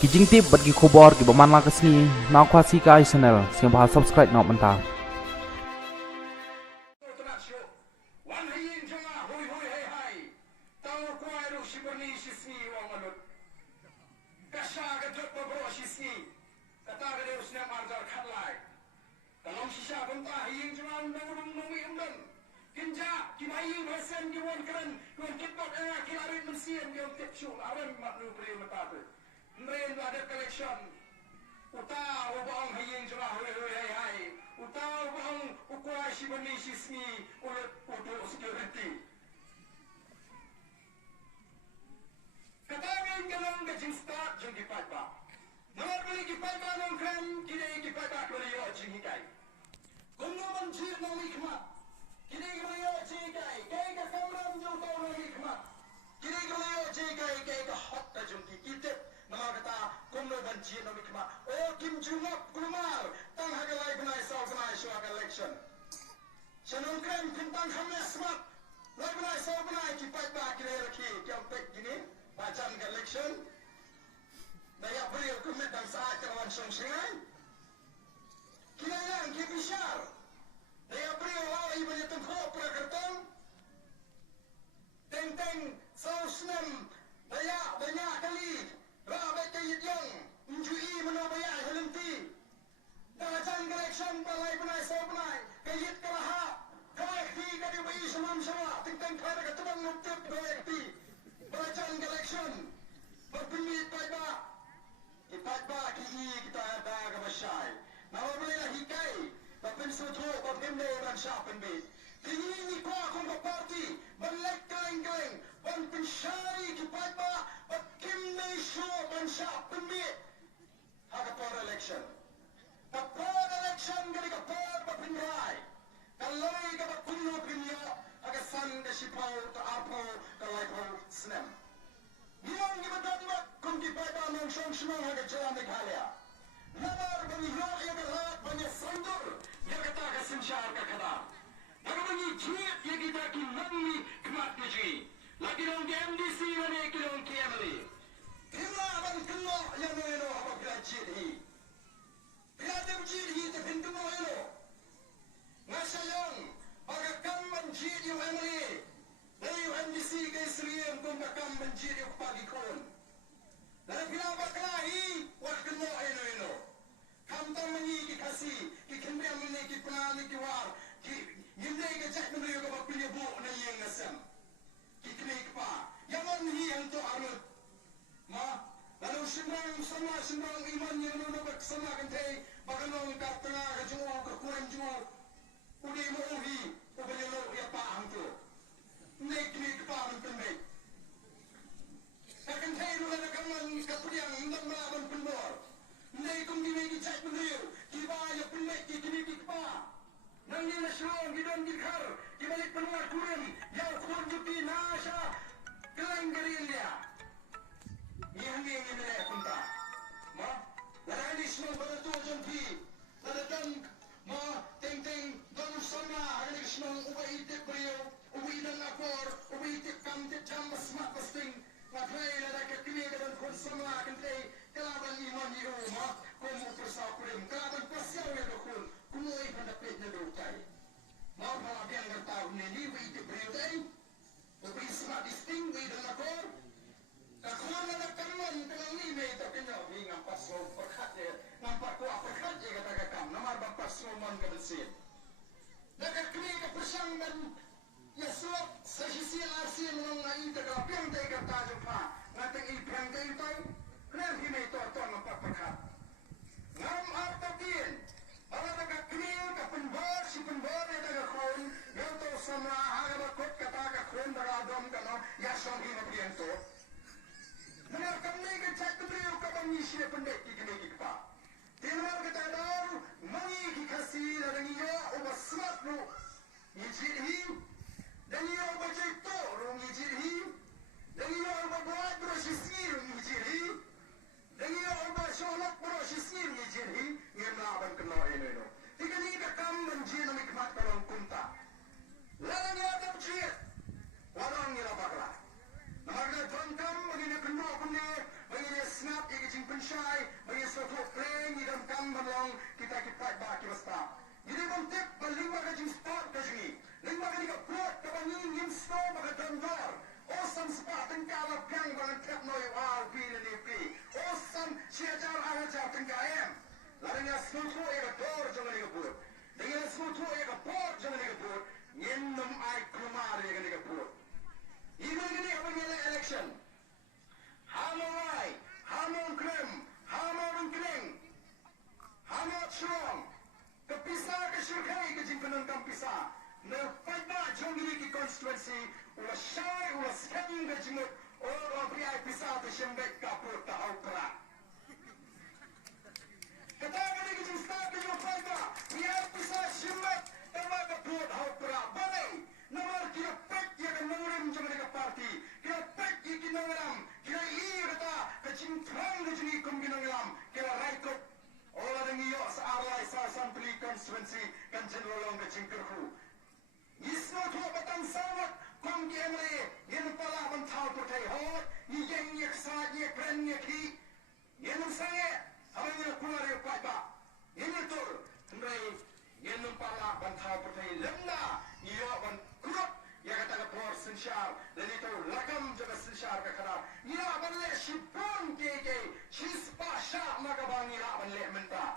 kijing tip bat gi khobor gi baman la kasni na khwasi kai channel siang ba subscribe nok manta Mereka ada collection. Utau bang hayeng jua hai. Utau bang ukuai si bani sismi ulut untuk security. Katakan kalau gajing start jeng kipat ba. Nomor beli kipat ba nongkran kini kipat ba beli yo jeng hikai. Kuno mencir nong hikmat. Kini beli yo jeng hikai. Kaya ke kamram jauh tau nong hikmat. Kini beli yo jeng hikai kaya ke hot jeng kikitet. Nama kata kumno banci nama kema. Oh Kim Jong Un kumar tang hagalai benai sau benai show agal election. Senang krem kentang khamnya smart. Lai benai sau benai kipai ba kire rakhi kiam pek gini bacan agal election. Daya beri hukumat dan saat kawan song sengai. Kira yang kibishar. Daya beri awal ibu tengko prakertong. Teng sau senam daya banyak kali. Rabai kayit yang menjui menabaya helenti. Dajan election balai benai sau benai. Kayit keraha. Kolekti kadi bayi semam-sama. Tentang kara ketubang nutup kolekti. Dajan election. Berpimit paiba. Ipaiba kini kita ada kemasyai. Nama bolehlah hikai. Bapin sutro, bapin dan syapen bit. Kini ni ko akong parti. Balai keleng-keleng. Ban pensyari kipaiba. Kim Naisho Bansha Pimit Hagapor election. Kapor election gani kapor papinrai. Kaloi ka puno pinyo agasan ka sipaw ka apo ka laipo snem. Giyong gibadon ba kung kipaiba ng siyong siyong hagajalan ni Khalya. Namar banyo yagalat banyo sandur yagata ka sinsyar ka kada. Nagabanyi jiyat yagita kinami kmat niji. Lagi dong di MDC mana kilong KMLE. Hima abang kena yang mana abang belajar ni. Belajar ni tapi kena elo. Nasayang agakam menjadi MLE. Dari MDC ke Israel pun agakam menjadi pagi kon. Dari bila baklahi wah kena elo. Kamta mengi kasih kikendam ni kipana ni kiwar. Gimana kejak menuju ke bapilnya bu na yang nasam. Kiklik pa. Yang ni yang tu arut. Ma, lalu semang iman yang menubak sama kentai. Baganong katengah kejual kekuan jual. Udi mo uhi. Ubelelo ya pa ang tu. Kiklik pa ang penbek. Kentai nula nakaman kapuliang indang melaban penbor. Nai kung dimegi cak penriu. Kiba ya penbek kiklik pa. Nanti nasyong gidon gikhar. Dibalik penuar kurim. Yang kurang juti nasa. Kelang gerin dia. Yang ini nilai kunta. Ma. Larang ini semua beratur jempi. Ladakan. Ma. Teng-teng. Don sama. Ini semua ubah itip beliau. Ubah idang akor. Ubah itip kamtip jambas mak pasting. Ngapai ladakan kini dan kun sama. Kentai. Kelaban iman hiu. Ma. Kumu persau kurim. Kelaban pasiau ya dokun. Kumui pendapit na dokai. Mau pengabdian bertahun ini, itu beritai. Beri semak disting, beri dan lakor. Kakor na nakaman, tenang ni, may tapin na, may ngampas so, perkat dia. Nampak kuah perkat dia kata kakam. Namar bampas so, man kabensin. Nakakini kapersang dan yasuap, sa sisi arsiyan ng nainta kalapiang tayo kata pa. Natang iprang tayo tayo. Kaya himay torto ng perkat. Ngam artatin. Kalau tak kecil, kepenbar, si penbar yang tak kekon, yang tu semua harga kot kata kekon beradom kano, ya song ini berian tu. Benar kami kecak beliau kapan misi pendek kini kita. Tiada kita tahu, mani dikasih dan ia ubah smart lu, mijir him, dan ia ubah jatuh lu mijir him, dan ia ubah buat berosisir mijir him. Dan ia ubah syolok berosisir mijir him. Yang melawan kena ini. Tiga ni kakam menjadi nikmat kalau kunta. Lalu dia ada berjaya. Walau ni lah bakla. Nama dia tuan kam begini kena punya begini snap ini pensyai, bagi suatu kleng, idam kan menlong, kita kipat baki basta. Jadi mentip, berlima gaji sport gaji. Lima gaji ke plot, ke bangin, yin snow, maka dondor. Osam sepak tengkara piang, bangan tiap noi, wow, pilih lipi. Osam siajar awajar tengkayam. Lalu sekutu ega dor, jangan dikebut. Dengan sekutu ega port, jangan dikebut. Nyenum ai kumar, jangan dikebut. Ini apa ni election? Hamai, hamon krem, hamon kreng, hamon strong. Kepisah ke syurkai ke jimpenan kampisah. Nerfaidah jonggiri ki konstituensi. Ulah syai, ulah skam ke jimut. Orang priai pisah tu syembek kapur tahau perak. Katakan lagi jimstaf ke jimut faidah. Priai pisah syembek tambah kapur tahau perak. Balai. Nomor kira pek ia ke nurim jangan dekat parti. Kira pek ia ke nangram. Kira iya kata ke jimtrang ke jini kum ke nangram. Kira raikot. Olah dengiyo searlai sasan peli konstituensi kan jenlolong ke jingkerku. Yisno tu batang sawat kum ke emre. Yen pala mentau putai hot. Ni yang yak saat yak kren yak hi. Yen sange. Abang yak keluar yak paiba. Yen tur. Henry. Yen pala mentau putai lemna. Iyo ban kurut. Ya kata ke por sensyar. Dan itu lakam jaga sensyar ke kana. Ya ban le shipun keke. Shispa syah maka bang ila ban le menta.